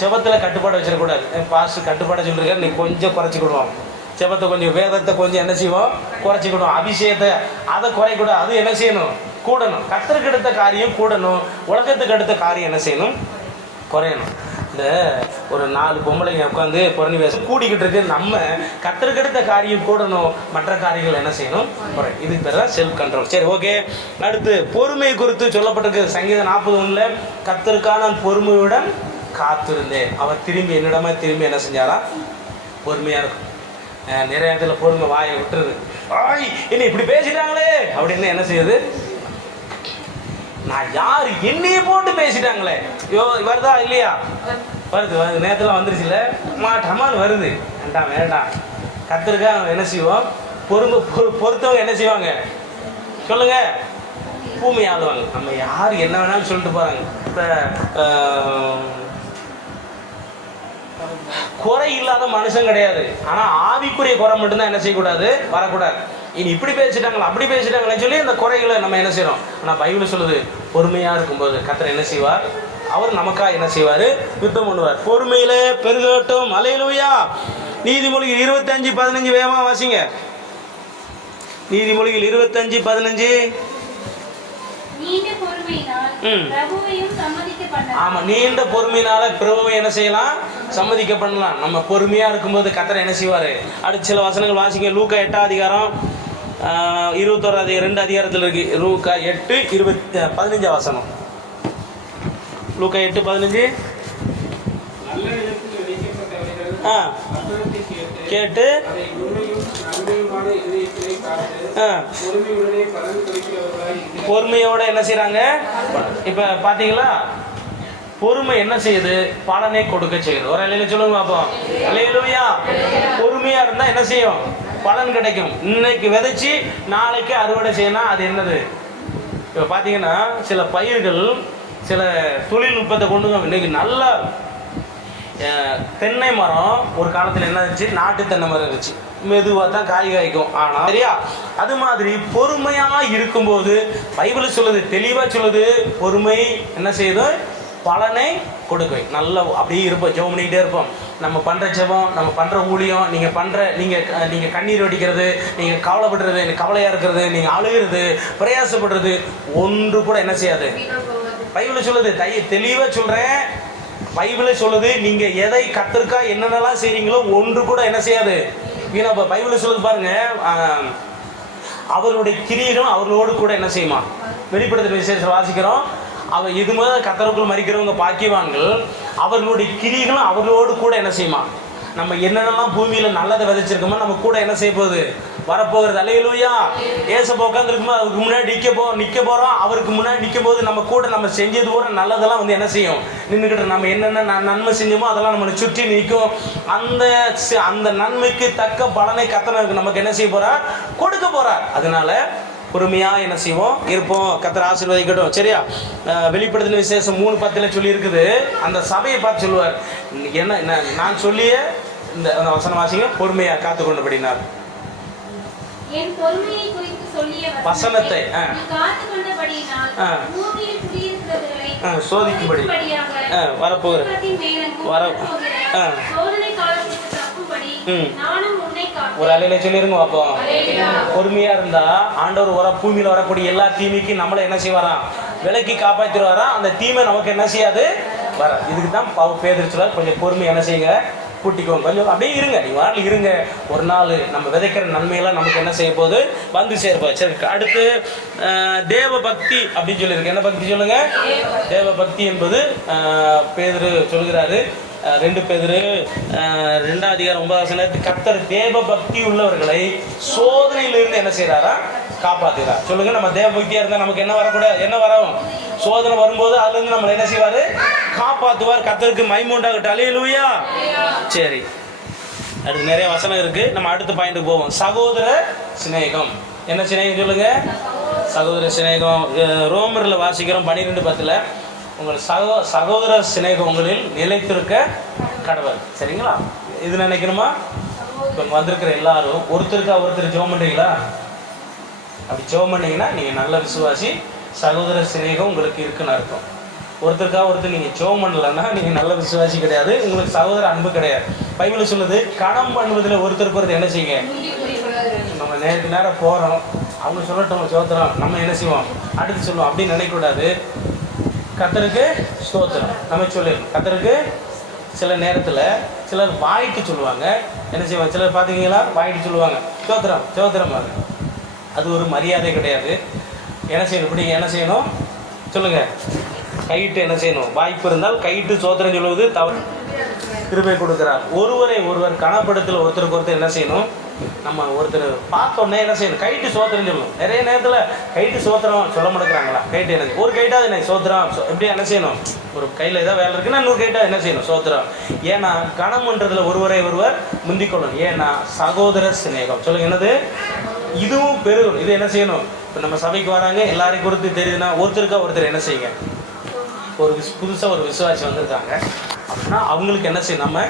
செபத்தில் கட்டுப்பாடு வச்சிடக்கூடாது. பாஸ்ட் கட்டுப்பாடை சொல்லிருக்காரு, நீ கொஞ்சம் குறைச்சிக்கிடுவோம். செபத்தை கொஞ்சம், வேதத்தை கொஞ்சம் என்ன செய்வோம், குறைச்சிக்கிடுவோம். அபிஷேகத்தை அதை குறைக்கூடாது, அது என்ன செய்யணும், கூடணும். கர்த்தருக்கு எடுத்த காரியம் கூடணும், உலகத்துக்கு எடுத்த காரியம் என்ன செய்யணும், குறையணும். இந்த ஒரு 4 பொம்பளைங்க உட்காந்து புறணி பேச கூடிக்கிட்டு இருக்கு. நம்ம கர்த்தருக்கு எடுத்த காரியம் கூடணும், மற்ற காரியங்கள் என்ன செய்யணும், குறை. இதுக்கு பேர் தான் செல்ஃப் கண்ட்ரோல். சரி, ஓகே. அடுத்து பொறுமை குறித்து சொல்லப்பட்டிருக்கு. சங்கீதம் 40:1 கர்த்தருக்கான நான் பொறுமையுடன் காத்திருந்தேன், அவர் திரும்பி என்னிடமா திரும்பி என்ன செஞ்சாரா, பொறுமையா இருக்கும். நிறைய இடத்துல பொறுமை வாயை விட்டுருது. என்ன இப்படி பேசிட்டாங்களே அப்படின்னு என்ன செய்யுது, நான் யார் என்னையே போட்டு பேசிட்டாங்களே, வருதா இல்லையா, வருது நேரத்தில் வந்துருச்சுல, மாட்டமான்னு வருது. வேண்டாம் கத்திருக்கா என்ன செய்வோம், பொறுத்தவங்க என்ன செய்வாங்க சொல்லுங்க, பூமி ஆளுவாங்க. நம்ம யார் என்ன வேணாலும் சொல்லிட்டு போறாங்க. இப்போ குறை இல்லாத மனுஷன் கிடையாது, ஆனா ஆவிக்குரிய குறை மட்டும்தான் என்ன செய்யக்கூடாது, வரக்கூடாது. இனி இப்படி பேசிட்டாங்களா அப்படி பேசிட்டாங்களேன்னு சொல்லி அந்த குறைகளை நம்ம என்ன செய்யறோம். ஆனால் பைபிள் சொல்லுது, பொறுமையா இருக்கும்போது கர்த்தர் என்ன செய்வார், அவர் நமக்கா என்ன செய்வார், யுத்தம் பண்ணுவார். பொறுமையில பெருகட்டும். அல்லேலூயா. நீதிமொழிகள் 25:15 வேகமா வாசிங்க. நீதிமொழிகள் 25:15. ஆமா, நீண்ட பொறுமையினால பிரபுவை என்ன செய்யலாம், சம்மதிக்க பண்ணலாம். நம்ம பொறுமையா இருக்கும்போது கர்த்தர் என்ன செய்வாரு. அடுத்த சில வசனங்கள் வாசிங்க. லூக்கா 8:21 2 அதிகாரத்தில் இருக்கு. லூக்கா 8:15 வசனம். லூக்கா 8:15. கேட்டு பொறுமையோட என்ன செய்யறாங்க. இப்ப பாத்தீங்களா, பொறுமை என்ன செய்யுது, பலனை கொடுக்க செய்யுது. ஒரு அலையில சொல்லுங்க பாப்போம். அல்லேலூயா. பொறுமையா இருந்தா என்ன செய்யும், பலன் கிடைக்கும். இன்னைக்கு விதைச்சு நாளைக்கு அறுவடை செய்யணும். அது என்னது, இப்ப பாத்தீங்கன்னா சில பயிர்கள் சில தொழில்நுட்பத்தை கொண்டு இன்னைக்கு நல்ல தென்னை மரம் ஒரு காலத்தில் என்ன இருந்துச்சு, நாட்டு தென்னை மரம் இருந்துச்சு, மெதுவாக தான் காய் காய்க்கும். ஆனால் சரியா, அது மாதிரி பொறுமையாக இருக்கும்போது பைபிள் சொல்லுது, தெளிவாக சொல்லுது, பொறுமை என்ன செய்யுது, பலனை கொடுக்க. நல்ல அப்படியே இருப்போம், ஜெபம் பண்ணிக்கிட்டே இருப்போம். நம்ம பண்ணுற ஜெபம், நம்ம பண்ணுற ஊழியம், நீங்கள் கண்ணீர் வடிக்கிறது, நீங்கள் கவலைப்படுறது, கவலையாக இருக்கிறது, நீங்கள் அழுகிறது, பிரயாசப்படுறது ஒன்று கூட என்ன செய்யாது. பைபிள் சொல்லுது, தெளிவாக சொல்கிறேன், பைபிளே சொல்லுது, நீங்க எதை கர்த்தருக்கா என்னென்னலாம் செய்றீங்களோ ஒன்று கூட என்ன செய்யாது வீணா. பைபிளே சொல்லுது பாருங்க, அவருடைய கிரியைகளும் அவர்களோடு கூட என்ன செய்யுமா. வெளிப்படுத்துற விசேஷம் வாசிக்கிறோம், அவர் இது முதல் கர்த்தருக்குள் மரிக்கிறவங்க பாக்கியவான்கள், அவர்களுடைய கிரியைகளும் அவர்களோடு கூட என்ன செய்யுமா. நம்ம என்னென்னலாம் பூமியில் நல்லதை விதைச்சிருக்கோமோ நம்ம கூட என்ன செய்ய போகுது, வரப்போகிறது. அல்லேலூயா. ஏசப்பா உட்காந்துருக்கும்போது அவருக்கு முன்னாடி நிற்க போகிறோம். அவருக்கு முன்னாடி நிற்கும் போது நம்ம கூட நம்ம செஞ்சது கூட நல்லதெல்லாம் வந்து என்ன செய்யும், நின்றுக்கிட்டு நம்ம என்னென்ன நன்மை செஞ்சோமோ அதெல்லாம் நம்மளை சுற்றி நிற்கும். அந்த நன்மைக்கு தக்க பலனை கர்த்தர் நமக்கு என்ன செய்ய போகிறார், கொடுக்க போகிறார். அதனால பொறுமையாக என்ன செய்வோம், இருப்போம். கர்த்தர் ஆசீர்வதிக்கட்டும். சரியா? வெளிப்படுத்தின விசேஷம் 3:10 சொல்லி இருக்குது. அந்த சபையை பார்த்து சொல்லுவார், என்ன நான் சொல்லிய இந்த வசன வாசிங்க, பொறுமையாக காத்து கொண்டபடினார். என் பொறுமையை குறித்து சொல்லிய வசனத்தை சோதிக்கும்படி வரப்போகிற ஒரு அலையில சொல்லிருங்க பார்ப்போம். பொறுமையா இருந்தா ஆண்டவர் பூமியில வரக்கூடிய எல்லா தீமைக்கும் நம்மளை என்ன செய்வாராம், விலக்கி காப்பாற்றிடுவாராம். அந்த தீமை நமக்கு என்ன செய்யாது, வர. இதுக்கு தான் பேதுரு சொல்றார், கொஞ்சம் பொறுமை என்ன செய்யுங்க, கூட்டிக்கோங்க, கொஞ்சம் அப்படியே இருங்க, நீங்க வாட்டில் இருங்க. ஒரு நாள் நம்ம விதைக்கிற நன்மையெல்லாம் நமக்கு என்ன செய்ய போகுது, வந்து சேர்ப்போம். சரி, அடுத்து தேவ பக்தி அப்படின்னு சொல்லியிருக்கு. என்ன பக்தி சொல்லுங்க? தேவ பக்தி என்பது பேதுரு சொல்கிறாரு. 2 பேதுரு 2:9 கர்த்தர் தேவ பக்தி உள்ளவர்களை சோதனையிலிருந்து என்ன செய்யறாரா, காப்பாத்துகிறார். சொல்லுங்க, நம்ம தேவ பக்தியா இருந்தா நமக்கு என்ன வரக்கூடாது, என்ன வரும், சோதனை வரும்போது அதுல இருந்து நம்மளை என்ன செய்வாரு, காப்பாத்துவார். கர்த்தருக்கு மகிமை உண்டாகட்டும். அல்லேலூயா. சரி, அடுத்து நிறைய வசனம் இருக்கு. நம்ம அடுத்த பாயிண்ட்டுக்கு போவோம். சகோதர சிநேகம். என்ன சிநேகம் சொல்லுங்க? சகோதர சிநேகம். ரோமர்ல வாசிக்கிறோம் 12:10 உங்கள் சகோதர சிநேகம் உங்களில் நிலைத்திருக்க கடவுள். சரிங்களா? இது நினைக்கணுமா? இப்போ வந்திருக்கிற எல்லாரும் ஒருத்தர் ஜெபம் பண்றீங்களா? அப்படி ஜெபம் பண்ணீங்கன்னா நீங்க நல்ல விசுவாசி, சகோதர சிநேகம் உங்களுக்கு இருக்குன்னு அர்த்தம். ஒருத்தர் நீங்க ஜெபம் பண்ணலன்னா நீங்க நல்ல விசுவாசி கிடையாது, உங்களுக்கு சகோதர அன்பு கிடையாது. பைபிள் சொல்லுது, கணம் பண்ணுவதில் ஒருத்தருக்கு என்ன செய்யுங்க. நம்ம நேருக்கு நேரம் போறோம், அவங்க சொல்லட்டும் சோத்திரம், நம்ம என்ன செய்வோம், அடுத்து சொல்லுவோம் அப்படின்னு நினைக்கக்கூடாது. கர்த்தருக்கு ஸ்தோத்திரம் நம்ம சொல்லிடணும். கர்த்தருக்கு சில நேரத்தில் சிலர் வாய்க்கு சொல்லுவாங்க, என்ன செய்வாங்க, சிலர் பார்த்தீங்களா வாய்க்கு சொல்லுவாங்க சோத்திரம் சோத்திரம். அது ஒரு மரியாதை கிடையாது. என்ன செய்யணும், இப்படி என்ன செய்யணும் சொல்லுங்க, கையிட்டு என்ன செய்யணும், வாய்ப்பு இருந்தால் கையிட்டு சோத்திரம் சொல்லுவது தவறு. கிருபை கொடுக்கிறார். ஒருவர் கனப்படுத்தல ஒருத்தருக்கு என்ன செய்யணும், நம்ம ஒருத்தர் பார்த்தோன்னே என்ன செய்யணும், கைட்டு சோத்திரம் சொல்லணும். நிறைய நேரத்தில் கைட்டு சோத்திரம் சொல்ல மாட்டேங்கிறாங்களா, கைட்டு என்ன ஒரு கைட்டாவது என்ன சோத்திரம் எப்படி என்ன செய்யணும், ஒரு கையில் ஏதாவது வேலை இருக்குன்னா இன்னொரு கைட்டாக என்ன செய்யணும் சோத்திரம். ஏன்னா கணம்ன்றதுல ஒருவர் முந்திக்கொள்ளணும். ஏன்னா சகோதர சிநேகம். சொல்லுங்க, என்னது, இதுவும் பெருகும். இது என்ன செய்யணும், இப்போ நம்ம சபைக்கு வராங்க, எல்லாரையும் குறித்து தெரியுதுன்னா ஒருத்தர் என்ன செய்யுங்க, புதுசாக ஒரு விசுவாசி வந்திருக்காங்க அப்படின்னா அவங்களுக்கு என்ன செய்யணும், நம்ம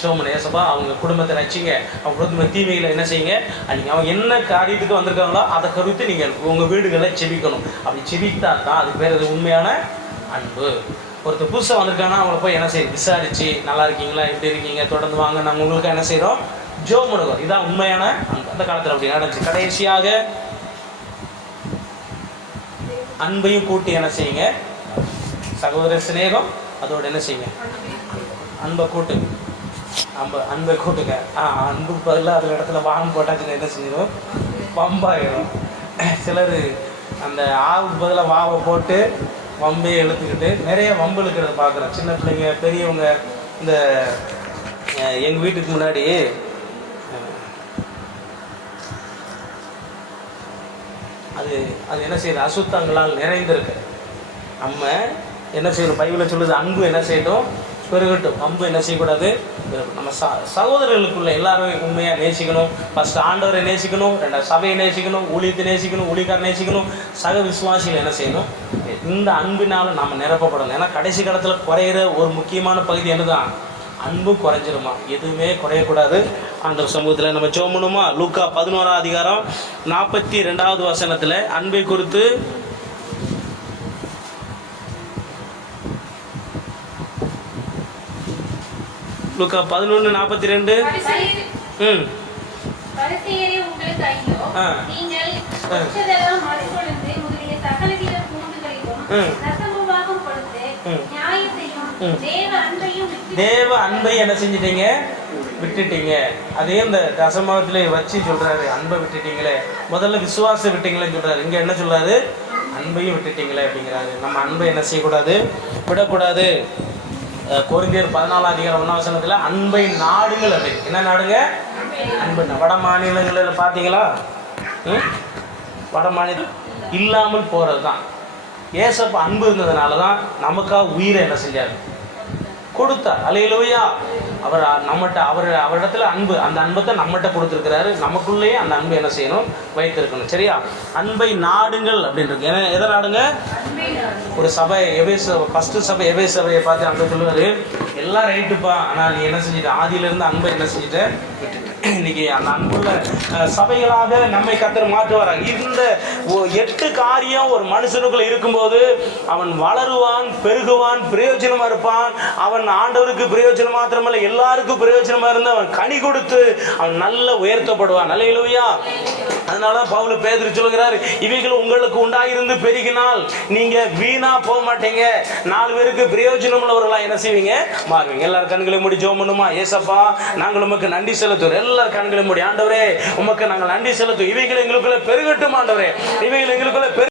சோமன் ஏசப்பா அவங்க குடும்பத்தை ரசிங்க, அவங்க குடும்ப தீமைகளை என்ன செய்யுங்க, அன்றைக்கி அவங்க என்ன காரியத்துக்கு வந்திருக்காங்களோ அதை குறித்து நீங்கள் உங்கள் வீடுகளை செபிக்கணும். அப்படி செபித்தா தான் அதுக்கு பேர் உண்மையான அன்பு. ஒருத்தர் புதுசாக வந்திருக்காங்கன்னா அவங்கள போய் என்ன செய்யும், விசாரித்து நல்லா இருக்கீங்களா, எப்படி இருக்கீங்க, தொடர்ந்து வாங்க, நாங்கள் உங்களுக்கு என்ன செய்கிறோம், ஜோம் பண்ணுவோம். இதுதான் உண்மையான அன்பு. அந்த காலத்தில் அப்படி நடந்துச்சு. கடைசியாக அன்பையும் கூட்டி என்ன செய்யுங்க, சகோதர சிநேகம், அதோடு என்ன செய்யுங்க, அன்பை கூட்டுங்க. அன்பை கூட்டுங்க. அன்புக்கு பதிலாக அதில் இடத்துல வாங்க போட்டாச்சுன்னா என்ன செஞ்சிடும், வம்பாயிடும். சிலர் அந்த ஆவுக்கு பதிலாக வாவை போட்டு வம்பையை இழுத்துக்கிட்டு நிறைய வம்பு இழுக்கிறத பார்க்குறேன். சின்ன பிள்ளைங்க, பெரியவங்க. இந்த எங்கள் வீட்டுக்கு முன்னாடி அது என்ன செய்யுது, அசுத்தங்களால் நிறைந்திருக்கு. நம்ம என்ன செய்யணும், பைபிளில் சொல்லுது, அன்பு என்ன செய்யட்டும், பெருகட்டும். அன்பு என்ன செய்யக்கூடாது, நம்ம சகோதரர்களுக்குள்ள எல்லாரும் உண்மையாக நேசிக்கணும். ஃபஸ்ட்டு ஆண்டவரை நேசிக்கணும், 2 சபையை நேசிக்கணும், ஊழியத்தை நேசிக்கணும், ஊழியக்காரை நேசிக்கணும், சக விசுவாசிகள் என்ன செய்யணும், இந்த அன்பினால் நாம் நிரப்பப்படணும். ஏன்னா கடைசி காலத்தில் குறையிற ஒரு முக்கியமான பகுதி என்னதான், அன்பு குறைஞ்சிருமா, எதுவுமே குறையக்கூடாது. ஆண்டவர் சமூகத்தில் நம்ம ஜெபம் பண்ணுமா. லூக்கா 11:42 அன்பை குறித்து லூக்கா 11:42 தேவ அன்பை என்ன செஞ்சிட்டீங்க, விட்டுட்டீங்க. அதே இந்த தசமத்திலே வச்சு சொல்றாரு, அன்பை விட்டுட்டீங்களே. முதல்ல விசுவாசம் விட்டீங்களேன்னு சொல்றாரு, இங்க என்ன சொல்றாரு, அன்பையும் விட்டுட்டீங்களே அப்படிங்கிறாரு. நம்ம அன்பை என்ன செய்யக்கூடாது, விடக்கூடாது. கொரிந்தியர் 14:1 அன்பை நாடுங்கள் அப்படின்னு. என்ன நாடுங்க? அன்பு. வட மாநிலங்களில் பார்த்தீங்களா, வட மாநிலம் இல்லாமல் போகிறது தான். ஏசப்பா அன்பு இருந்ததுனால தான் நமக்காக உயிரை என்ன செஞ்சார்? கொடுத்தார். அல்லேலூயா. அவர் அவரிடத்துல அன்பு, அந்த அன்பத்தை நம்மகிட்ட கொடுத்துருக்கிறாரு. நமக்குள்ளேயே அந்த அன்பு என்ன செய்யணும்? வைத்திருக்கணும். சரியா? அன்பை நாடுங்கள் அப்படின்னு இருக்கு. ஏன்னா எதை நாடுங்க? ஒரு சபை, ஃபர்ஸ்ட் சபை எபேசு சபையை பார்த்து அங்கே சொல்லுவார், எல்லாம் ரைட்டுப்பா, ஆனால் நீ என்ன செஞ்சுட்ட? ஆதியிலிருந்து அன்பை என்ன செஞ்சுட்ட? விட்டுட்ட. இன்னைக்கு அந்த அன்புள்ள சபைகளாக நம்மை கர்த்தர் மாற்றுவாராங்க. இந்த 8 காரியம் ஒரு மனுஷனுக்குள்ள இருக்கும்போது அவன் வளருவான், பெருகுவான், பிரயோஜனமா இருப்பான். அவன் ஆண்டவருக்கு பிரயோஜனம் மாத்திரமல்ல, எல்லாருக்கும் பிரயோஜனமா இருந்து அவன் கனி கொடுத்து அவன் நல்ல உயர்த்தப்படுவான். அல்லேலூயா. அதனால பவுல் பேதுரு சொல்கிறார், இவைகள் உங்களுக்கு உண்டாயிருந்து பெருகினால் நீங்க வீணா போக மாட்டீங்க, 4 பேருக்கு பிரயோஜனம் உள்ளவர்களா என்ன செய்வீங்க? மாறுவீங்க. எல்லாரும் கண்களை மூடி ஜெபம் பண்ணுமா? ஏசப்பா, நாங்கள் உமக்கு நன்றி செலுத்துவோம். எல்லாரும் கண்களை மூடி, ஆண்டவரே உமக்கு நாங்கள் நன்றி செலுத்துவோம். இவைகள் எங்களுக்குள்ள பெருகட்டும் ஆண்டவரே, இவைகள் எங்களுக்குள்ள